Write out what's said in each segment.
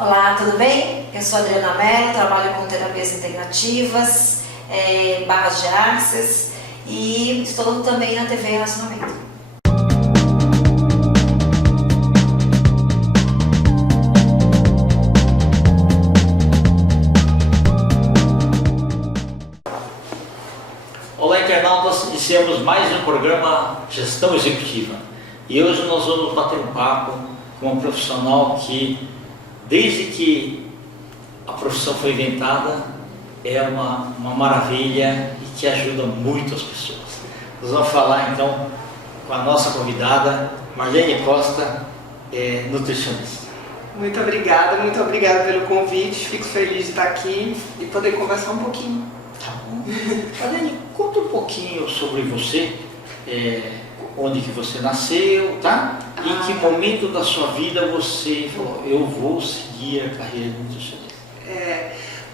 Olá, tudo bem? Eu sou a Adriana Mello, trabalho com terapias integrativas, barras de axis e estou também na TV Relacionamento. Olá, internautas, iniciamos mais um programa Gestão Executiva e hoje nós vamos bater um papo com uma profissional que, desde que a profissão foi inventada, é uma maravilha e que ajuda muito as pessoas. Nós vamos falar então com a nossa convidada, Marlene Costa, nutricionista. Muito obrigada pelo convite, fico feliz de estar aqui e poder conversar um pouquinho. Tá bom. Marlene, conta um pouquinho sobre você, onde que você nasceu, tá? E em que momento da sua vida você falou, eu vou seguir a carreira de nutricionista?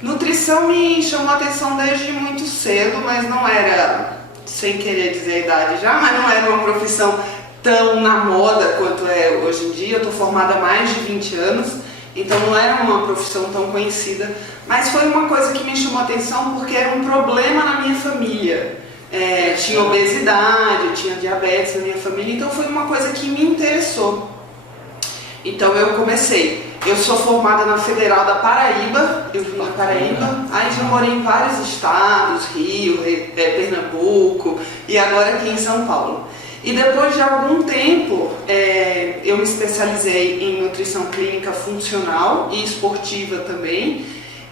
Nutrição me chamou a atenção desde muito cedo, mas não era, sem querer dizer a idade já, mas não era uma profissão tão na moda quanto é hoje em dia. Eu estou formada há mais de 20 anos, então não era uma profissão tão conhecida, mas foi uma coisa que me chamou a atenção porque era um problema na minha família. Tinha obesidade, tinha diabetes na minha família, então foi uma coisa que me interessou. Então eu comecei. Eu sou formada na Federal da Paraíba, eu vim da Paraíba, aí já morei em vários estados, Rio, Pernambuco e agora aqui em São Paulo. E depois de algum tempo, eu me especializei em nutrição clínica funcional e esportiva também.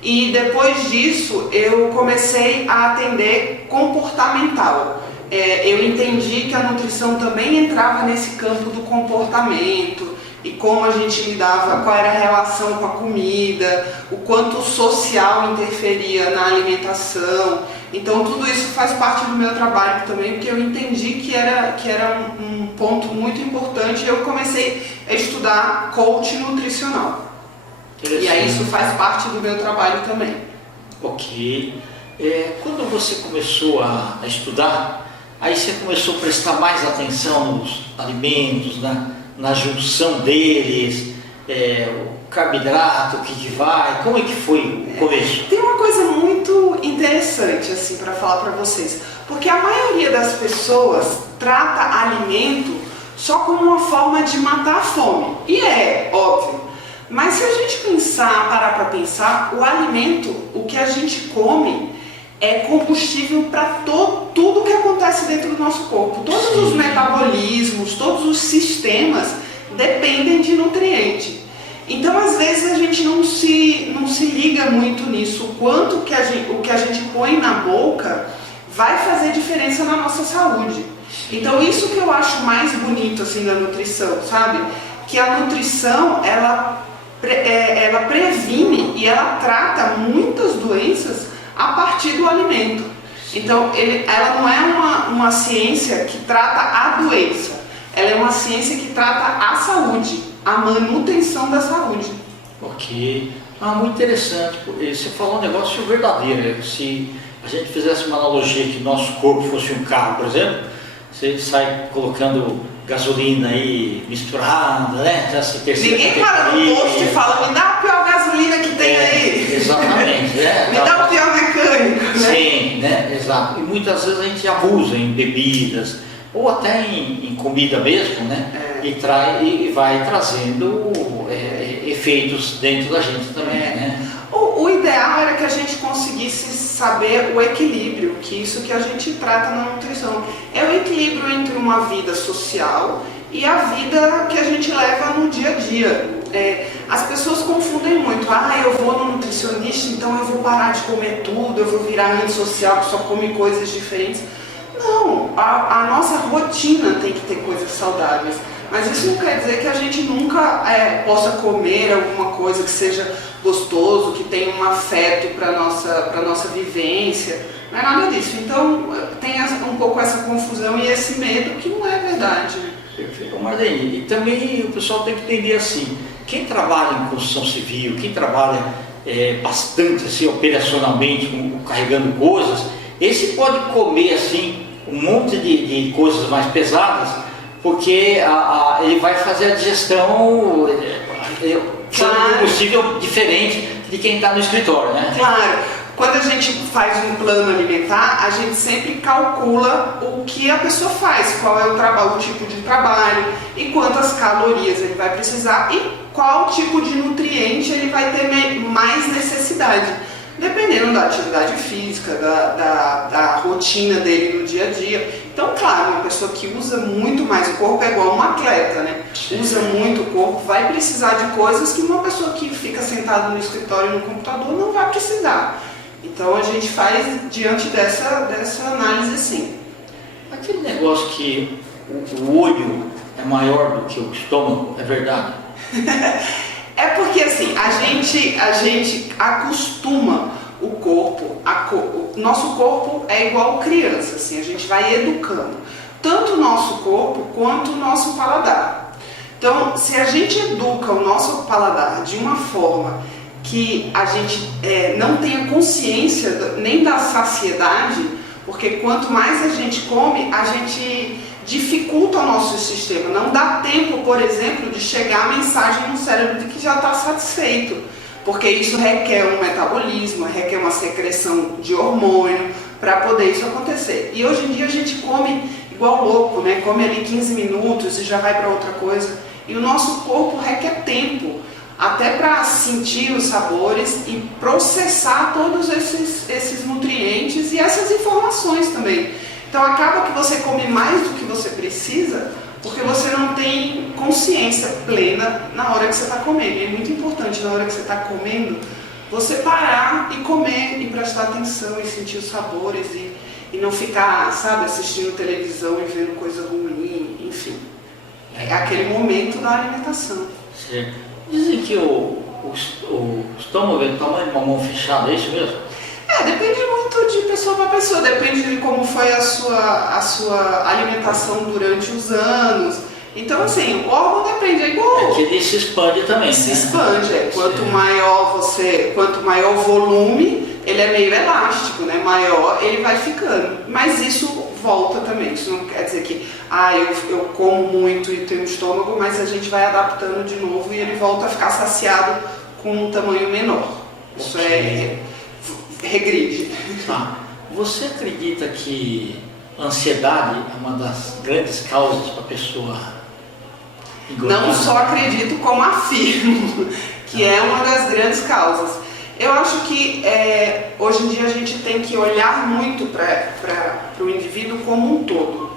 E depois disso, eu comecei a atender comportamental. Eu entendi que a nutrição também entrava nesse campo do comportamento e como a gente lidava, qual era a relação com a comida, o quanto o social interferia na alimentação. Então tudo isso faz parte do meu trabalho também, porque eu entendi que era um ponto muito importante. Eu comecei a estudar coach nutricional. E aí isso faz parte do meu trabalho também. Ok. Quando você começou a estudar, aí você começou a prestar mais atenção nos alimentos, na junção deles, o carboidrato, o que vai, como é que foi o começo? Tem uma coisa muito interessante assim para falar para vocês, porque a maioria das pessoas trata alimento só como uma forma de matar a fome, e é óbvio. Mas se a gente parar para pensar, o alimento, o que a gente come, é combustível para tudo que acontece dentro do nosso corpo. Todos os metabolismos, todos os sistemas dependem de nutriente. Então, às vezes, a gente não se liga muito nisso, o quanto o que a gente põe na boca vai fazer diferença na nossa saúde. Então, isso que eu acho mais bonito assim, da nutrição, sabe? Que a nutrição, ela previne e ela trata muitas doenças a partir do alimento. Então, ela não é uma ciência que trata a doença, ela é uma ciência que trata a saúde, a manutenção da saúde. Ok. Muito interessante. Você falou um negócio verdadeiro. Se a gente fizesse uma analogia que nosso corpo fosse um carro, por exemplo, você sai colocando gasolina aí misturada, né? Ninguém para no posto e fala, me dá a pior gasolina que tem aí. Exatamente. Me dá o pior mecânico, né? Sim, né? Exato. E muitas vezes a gente abusa em bebidas, ou até em comida mesmo, né? E vai trazendo efeitos dentro da gente também, né? O ideal era que a gente conseguisse saber o equilíbrio, que isso que a gente trata na nutrição. É o equilíbrio entre uma vida social e a vida que a gente leva no dia a dia. As pessoas confundem muito. Eu vou no nutricionista, então eu vou parar de comer tudo, eu vou virar antissocial que só come coisas diferentes. Não, a nossa rotina tem que ter coisas saudáveis. Mas isso não quer dizer que a gente nunca possa comer alguma coisa que seja gostoso, que tenha um afeto para a nossa vivência. Não é nada disso. Então tem um pouco essa confusão e esse medo que não é verdade. Perfeito. Marlene, e também o pessoal tem que entender assim, quem trabalha em construção civil, quem trabalha bastante assim, operacionalmente, carregando coisas, esse pode comer assim um monte de coisas mais pesadas, porque ele vai fazer a digestão sendo Claro. combustível diferente de quem está no escritório, né? Claro, quando a gente faz um plano alimentar, a gente sempre calcula o que a pessoa faz, qual é o tipo de trabalho e quantas calorias ele vai precisar e qual tipo de nutriente ele vai ter mais necessidade, dependendo da atividade física, da rotina dele no dia a dia. Então, claro, uma pessoa que usa muito mais o corpo é igual um atleta, né? Usa muito o corpo, vai precisar de coisas que uma pessoa que fica sentada no escritório no computador não vai precisar. Então a gente faz diante dessa análise sim. Aquele negócio que o olho é maior do que o estômago, é verdade? É porque assim, a gente acostuma o corpo, o nosso corpo é igual criança, assim, a gente vai educando tanto o nosso corpo quanto o nosso paladar. Então, se a gente educa o nosso paladar de uma forma que a gente não tenha consciência nem da saciedade, porque quanto mais a gente come, a gente dificulta o nosso sistema. Não dá tempo, por exemplo, de chegar a mensagem no cérebro de que já está satisfeito, porque isso requer um metabolismo, requer uma secreção de hormônio para poder isso acontecer. E hoje em dia a gente come igual louco, né? Come ali 15 minutos e já vai para outra coisa. E o nosso corpo requer tempo, até para sentir os sabores e processar todos esses nutrientes e essas informações também. Então acaba que você come mais do que você precisa, porque você não tem consciência plena na hora que você está comendo. E é muito importante na hora que você está comendo, você parar e comer e prestar atenção e sentir os sabores e não ficar, sabe, assistindo televisão e vendo coisa ruim, enfim. É aquele momento da alimentação. Certo. Dizem que o estômago é do tamanho de uma mão fechada, é isso mesmo? Depende muito de pessoa para pessoa, depende de como foi a sua alimentação durante os anos. Então, assim, o órgão depende, é igual. É que ele se expande também. Se né? expande, quanto maior o volume, ele é meio elástico, né? Maior ele vai ficando. Mas isso volta também. Isso não quer dizer que eu como muito e tenho estômago, mas a gente vai adaptando de novo e ele volta a ficar saciado com um tamanho menor. Isso regride. Tá. Você acredita que a ansiedade é uma das grandes causas para a pessoa engordar? Não só acredito, como afirmo que é uma das grandes causas. Eu acho que hoje em dia a gente tem que olhar muito para o indivíduo como um todo.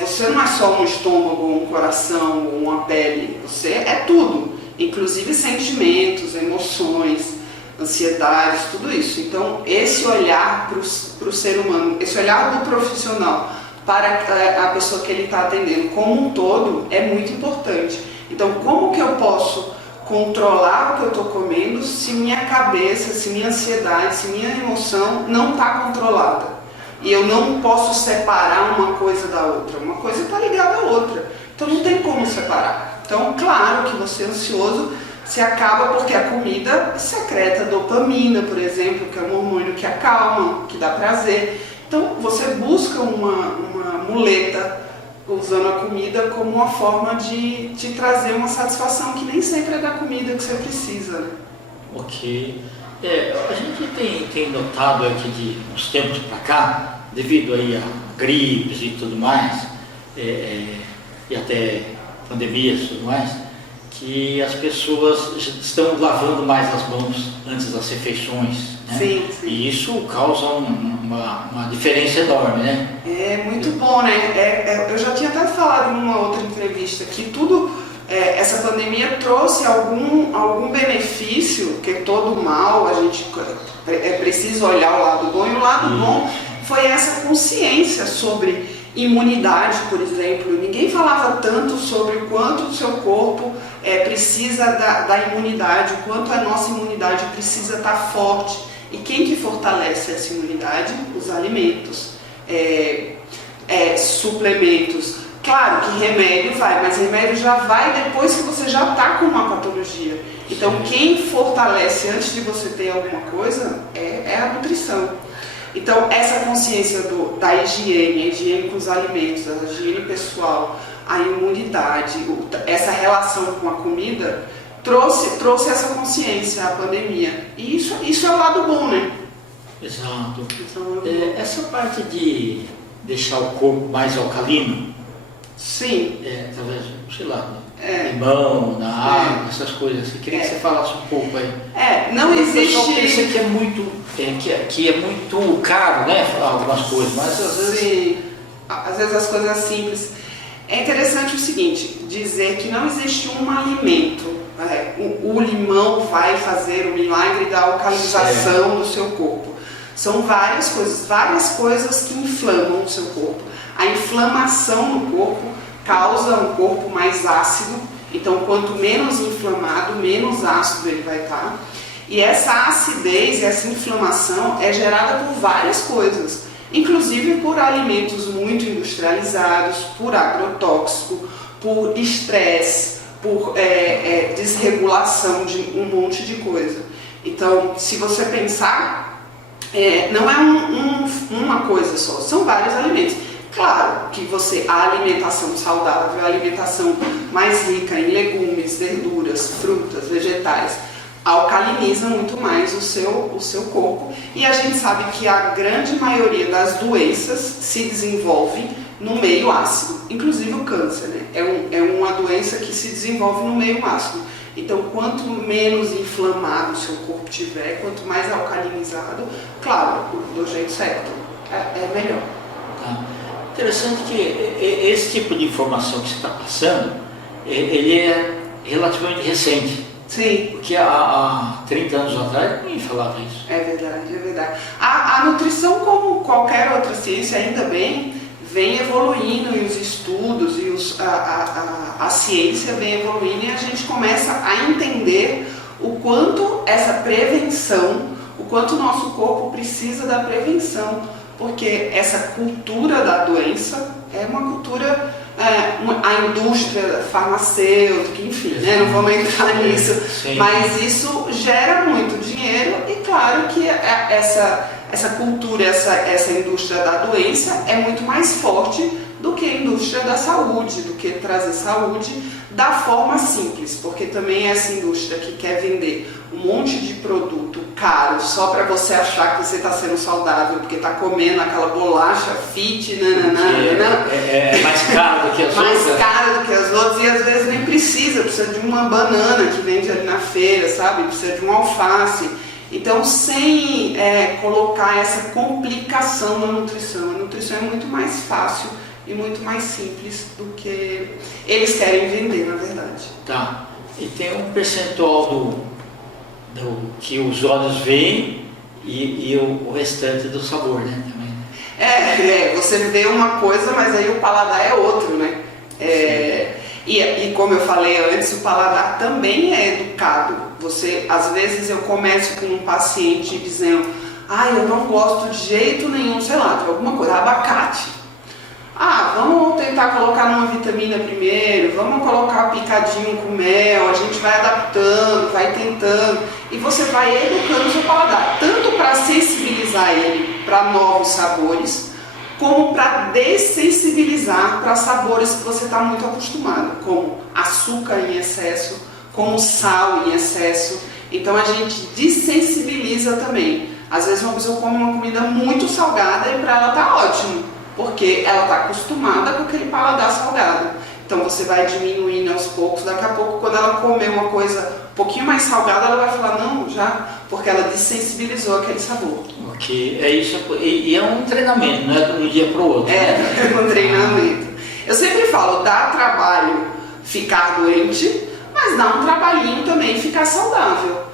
Você não é só um estômago, um coração, uma pele, você é tudo, inclusive sentimentos, emoções, ansiedades, tudo isso. Então, esse olhar para o ser humano, esse olhar do profissional para a pessoa que ele está atendendo como um todo é muito importante. Então, como que eu posso controlar o que eu estou comendo se minha cabeça, se minha ansiedade, se minha emoção não está controlada? E eu não posso separar uma coisa da outra. Uma coisa está ligada à outra. Então, não tem como separar. Então, claro que você ansioso se acaba porque a comida secreta dopamina, por exemplo, que é um hormônio que acalma, que dá prazer. Então, você busca uma muleta usando a comida como uma forma de te trazer uma satisfação que nem sempre é da comida que você precisa. Né? Ok. A gente tem notado aqui de uns tempos para cá, devido aí a gripes e tudo mais, e até pandemias e tudo mais, que as pessoas estão lavando mais as mãos antes das refeições, né? Sim. E isso causa uma diferença enorme, né? É muito bom, né? Eu já tinha até falado numa outra entrevista que essa pandemia trouxe algum benefício, que todo mal, a gente é preciso olhar o lado bom, e o lado bom foi essa consciência sobre imunidade, por exemplo. Ninguém falava tanto sobre o quanto o seu corpo precisa da imunidade, o quanto a nossa imunidade precisa estar forte. E quem que fortalece essa imunidade? Os alimentos, suplementos. Claro que remédio vai, mas remédio já vai depois que você já está com uma patologia. Então quem fortalece antes de você ter alguma coisa é a nutrição. Então, essa consciência da higiene, a higiene com os alimentos, a higiene pessoal, a imunidade, essa relação com a comida trouxe essa consciência, a pandemia. E isso é o lado bom, né? Exato. Então, Essa parte de deixar o corpo mais alcalino, sim. talvez, sei lá, limão, na água, essas coisas. Eu queria que você falasse um pouco aí. Não existe... O pessoal pensa que é muito caro, né, falar algumas coisas, mas às vezes... Sim, às vezes as coisas simples. É interessante o seguinte, dizer que não existe um alimento. O limão vai fazer o milagre da alcalinização do seu corpo. São várias coisas que inflamam o seu corpo. A inflamação no corpo causa um corpo mais ácido, então quanto menos inflamado, menos ácido ele vai estar. E essa acidez, essa inflamação é gerada por várias coisas, inclusive por alimentos muito industrializados, por agrotóxico, por estresse, por desregulação de um monte de coisa. Então, se você pensar, não é uma coisa só, são vários alimentos. Claro que a alimentação saudável, a alimentação mais rica em legumes, verduras, frutas, vegetais, alcaliniza muito mais o seu corpo. E a gente sabe que a grande maioria das doenças se desenvolve no meio ácido, inclusive o câncer, né? É uma doença que se desenvolve no meio ácido. Então, quanto menos inflamado o seu corpo tiver, quanto mais alcalinizado, claro, do jeito certo, é melhor. Tá. Interessante que esse tipo de informação que você está passando, ele é relativamente recente. Sim. Porque há 30 anos atrás ninguém falava isso. É verdade. A nutrição, como qualquer outra ciência, ainda bem, vem evoluindo, e os estudos e a ciência vem evoluindo, e a gente começa a entender o quanto essa prevenção, o quanto o nosso corpo precisa da prevenção. Porque essa cultura da doença é uma cultura, a indústria farmacêutica, enfim, né? Não vamos entrar nisso, Sim. Mas isso gera muito dinheiro, e claro que essa cultura, essa indústria da doença é muito mais forte do que a indústria da saúde, do que trazer saúde da forma simples, porque também essa indústria que quer vender um monte de produto caro só para você achar que você está sendo saudável, porque está comendo aquela bolacha fit, É mais caro do que as outras. Mais caro do que as outras, e às vezes nem precisa de uma banana que vende ali na feira, sabe? Precisa de um alface. Então, sem colocar essa complicação na nutrição. A nutrição é muito mais fácil e muito mais simples do que eles querem vender, na verdade. Tá. E tem um percentual do que os olhos veem e o restante do sabor, né? Também. Você vê uma coisa, mas aí o paladar é outro, né? E como eu falei antes, o paladar também é educado. Às vezes eu começo com um paciente dizendo: eu não gosto de jeito nenhum, sei lá, de alguma coisa, abacate. Vamos tentar colocar numa vitamina primeiro, vamos colocar picadinho com mel, a gente vai adaptando, vai tentando, e você vai educando o seu paladar, tanto para sensibilizar ele para novos sabores, como para dessensibilizar para sabores que você está muito acostumado, como açúcar em excesso, como sal em excesso. Então a gente dessensibiliza também. Às vezes uma pessoa come uma comida muito salgada e para ela tá ótimo, porque ela está acostumada com aquele paladar salgado. Então você vai diminuindo aos poucos, daqui a pouco quando ela comer uma coisa um pouquinho mais salgada, ela vai falar não, já, porque ela dessensibilizou aquele sabor. Ok, é isso, e é um treinamento, não é de um dia para o outro. É um treinamento. Eu sempre falo, dá trabalho ficar doente, mas dá um trabalhinho também ficar saudável.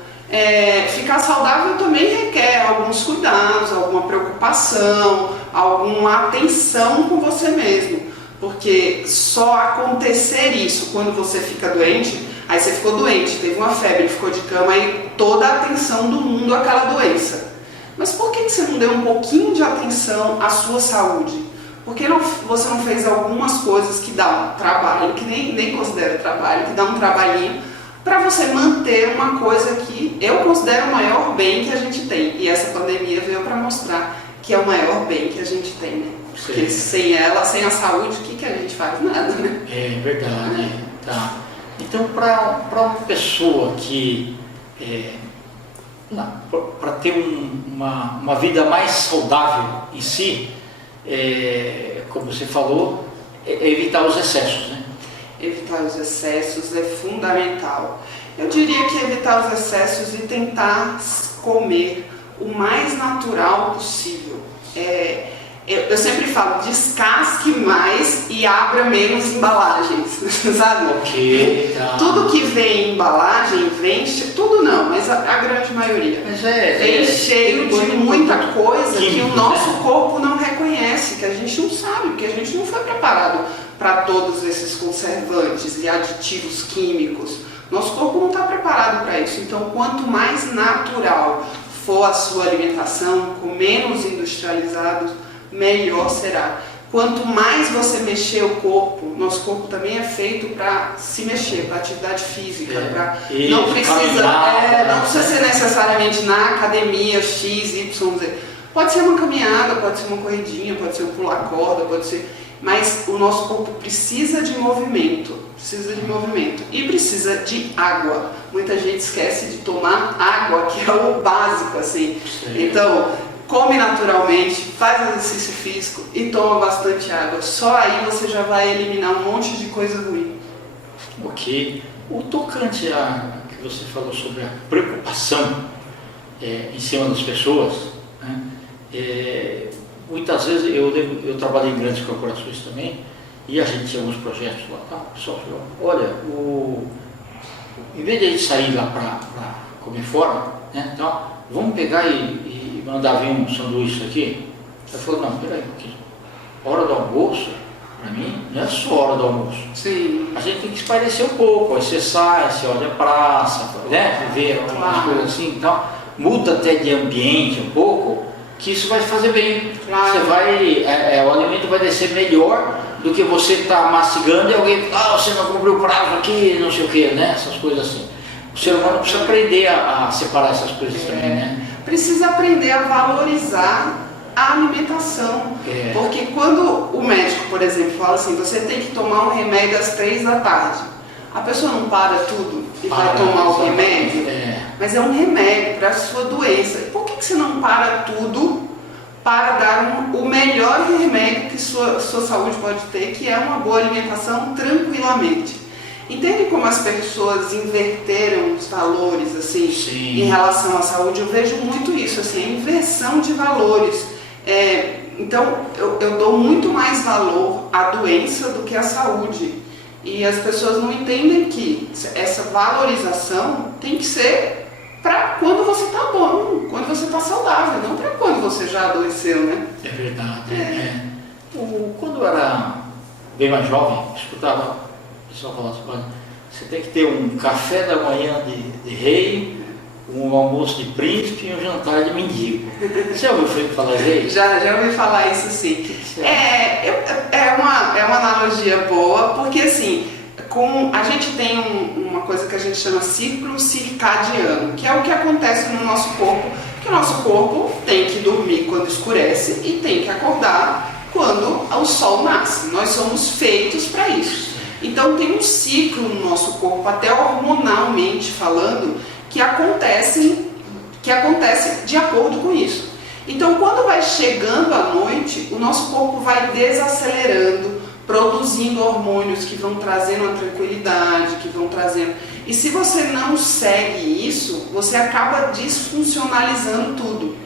Ficar saudável também requer alguns cuidados, alguma preocupação, alguma atenção com você mesmo, porque só acontecer isso quando você fica doente, aí você ficou doente, teve uma febre, ficou de cama, e toda a atenção do mundo àquela doença. Mas por que você não deu um pouquinho de atenção à sua saúde? Por que você não fez algumas coisas que dão trabalho, que nem considero trabalho, que dá um trabalhinho, para você manter uma coisa que eu considero o maior bem que a gente tem. E essa pandemia veio para mostrar que é o maior bem que a gente tem, né? Porque sem ela, sem a saúde, o que a gente faz? Nada, né? É verdade. Tá. Então, para uma pessoa que, para ter uma vida mais saudável em si, como você falou, é evitar os excessos, né? Evitar os excessos é fundamental. Eu diria que evitar os excessos e tentar comer o mais natural possível. Eu sempre falo, descasque mais e abra menos embalagens, sabe? Ok, tá. Tudo que vem em embalagem, tudo não, mas a grande maioria, Mas vem cheio de muita coisa que o nosso né? corpo não reconhece, que a gente não sabe, porque a gente não foi preparado para todos esses conservantes e aditivos químicos. Nosso corpo não está preparado para isso, então quanto mais natural for a sua alimentação, com menos industrializados, melhor será. Quanto mais você mexer o corpo, nosso corpo também é feito para se mexer, para atividade física, não precisa ser necessariamente na academia X, Y, Z. Pode ser uma caminhada, pode ser uma corridinha, pode ser um pular corda, pode ser, mas o nosso corpo precisa de movimento e precisa de água. Muita gente esquece de tomar água, que é o básico, assim. Sim. Então, come naturalmente, faz exercício físico e toma bastante água. Só aí você já vai eliminar um monte de coisa ruim. Ok. O tocante a que você falou sobre a preocupação em cima das pessoas, né? Muitas vezes eu trabalhei em grandes corporações também e a gente tinha alguns projetos lá, tá? O pessoal falou, olha, em vez de a gente sair lá para comer fora, né? Então, vamos pegar e mandar vir um sanduíche aqui. Ela falou, não, peraí um pouquinho. Hora do almoço, para mim, não é só hora do almoço. Sim. A gente tem que espairecer um pouco. Aí você sai, você olha a praça, né? Ver algumas coisas assim e tal. Muda até de ambiente um pouco, que isso vai fazer bem. Claro. Você vai, o alimento vai descer melhor do que você estar mastigando e alguém, você não cumpriu o prazo aqui, não sei o que, né? Essas coisas assim. O ser humano precisa aprender a separar essas coisas também, né? Precisa aprender a valorizar a alimentação. Porque quando o médico, por exemplo, fala assim, você tem que tomar um remédio às 3 da tarde, a pessoa não para tudo e vai tomar o remédio, mas é um remédio para a sua doença. Por que você não para tudo para dar o melhor remédio que sua saúde pode ter, que é uma boa alimentação tranquilamente? Entende como as pessoas inverteram os valores assim, em relação à saúde? Eu vejo muito isso, assim, a inversão de valores. Então, eu dou muito mais valor à doença do que à saúde. E as pessoas não entendem que essa valorização tem que ser para quando você está bom, quando você está saudável, não para quando você já adoeceu, né? É verdade. Quando eu era bem mais jovem, eu escutava o pessoal falar assim, olha, você tem que ter um café da manhã de rei, um almoço de príncipe e um jantar de mendigo. Você já ouviu falar isso? Já ouvi falar isso, sim. É uma analogia boa, porque assim, a gente tem uma coisa que a gente chama ciclo circadiano, que é o que acontece no nosso corpo, que o nosso corpo tem que dormir quando escurece e tem que acordar quando o sol nasce. Nós somos feitos para isso. Então tem um ciclo no nosso corpo, até hormonalmente falando, que acontece de acordo com isso. Então quando vai chegando a noite, o nosso corpo vai desacelerando, produzindo hormônios que vão trazendo a tranquilidade, que vão trazendo... E se você não segue isso, você acaba desfuncionalizando tudo.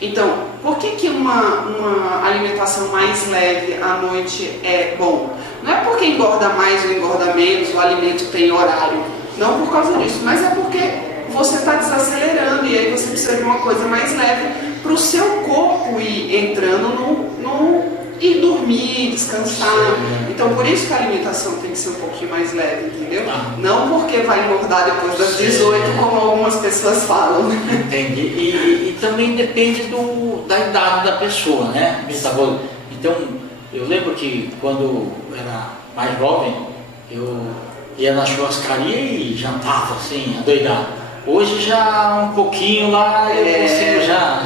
Então, por que uma alimentação mais leve à noite é bom? Não é porque engorda mais ou engorda menos, o alimento tem horário. Não por causa disso, mas é porque você está desacelerando e aí você precisa de uma coisa mais leve para o seu corpo ir entrando e dormir, descansar. Então por isso que a alimentação tem que ser um pouquinho mais leve, entendeu? Não porque vai engordar depois das 18, como algumas pessoas falam. Entendi. E também depende da idade da pessoa, né? Então, eu lembro que quando eu era mais jovem, eu ia na churrascaria e jantava assim, adoidado. Hoje já um pouquinho lá eu consigo já...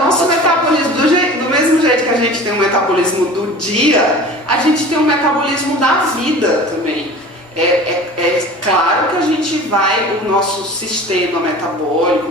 o nosso metabolismo, do mesmo jeito que a gente tem um metabolismo do dia, a gente tem um metabolismo da vida também. É claro que a gente vai, o nosso sistema metabólico,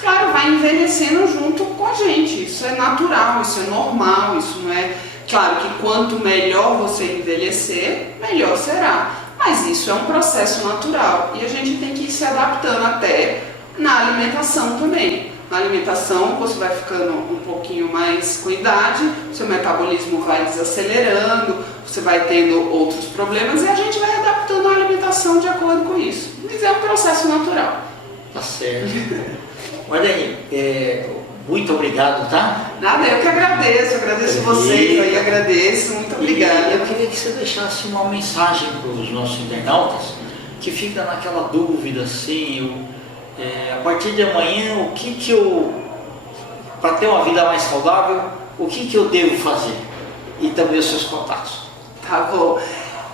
claro, vai envelhecendo junto com a gente. Isso é natural, isso é normal, isso não é... Claro que quanto melhor você envelhecer, melhor será. Mas isso é um processo natural e a gente tem que ir se adaptando até na alimentação também. Na alimentação você vai ficando um pouquinho mais com idade, seu metabolismo vai desacelerando, você vai tendo outros problemas e a gente vai adaptando a alimentação de acordo com isso. Mas é um processo natural. Tá certo. Marlene, muito obrigado, tá? Nada, eu que agradeço vocês aí, agradeço, muito obrigada. Eu queria que você deixasse uma mensagem para os nossos internautas que fica naquela dúvida assim, a partir de amanhã, o que eu, para ter uma vida mais saudável, o que eu devo fazer? E também os seus contatos. Tá bom.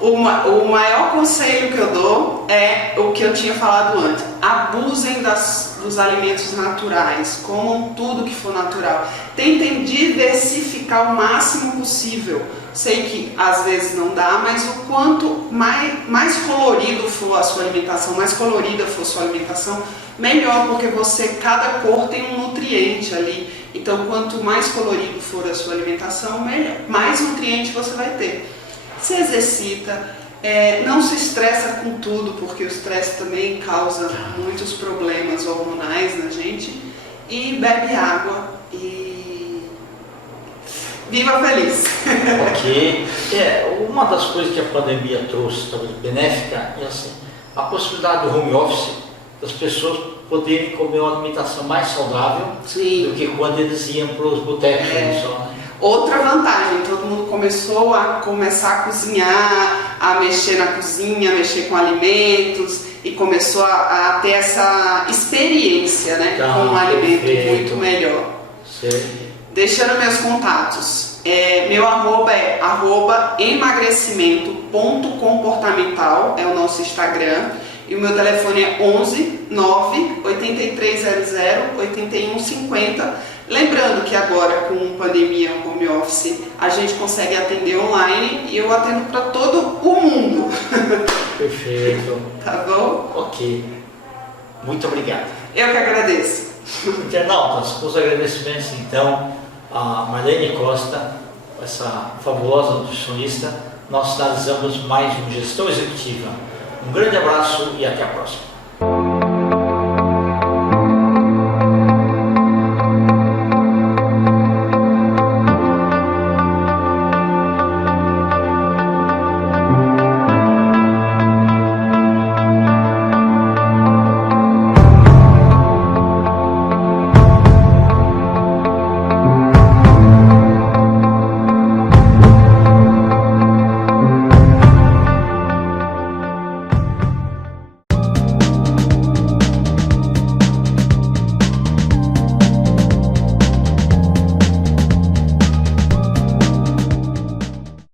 O maior conselho que eu dou é o que eu tinha falado antes. Abusem dos alimentos naturais, comam tudo que for natural. Tentem diversificar o máximo possível. Sei que às vezes não dá, mas o quanto mais colorido for a sua alimentação, mais colorida for a sua alimentação, melhor, porque cada cor tem um nutriente ali. Então, quanto mais colorido for a sua alimentação, melhor. Mais nutriente você vai ter. Se exercita, não se estressa com tudo, porque o estresse também causa muitos problemas hormonais na gente. E bebe água e viva feliz! Ok. Uma das coisas que a pandemia trouxe, talvez benéfica, é assim, a possibilidade do home office, das pessoas poderem comer uma alimentação mais saudável. Sim. Do que quando eles iam para os botecos só, né? Outra vantagem, todo mundo começou a cozinhar, a mexer na cozinha, a mexer com alimentos e começou a ter essa experiência, né, com um alimento muito melhor. Sim. Deixando meus contatos, meu arroba é emagrecimento.comportamental, é o nosso Instagram, e o meu telefone é 11 9 8300 8150. Lembrando que agora, com pandemia, home office, a gente consegue atender online e eu atendo para todo o mundo. Perfeito. Tá bom? Ok. Muito obrigado. Eu que agradeço. Internautas, os agradecimentos então a Marlene Costa, essa fabulosa nutricionista. Nós finalizamos mais um Gestão Executiva. Um grande abraço e até a próxima.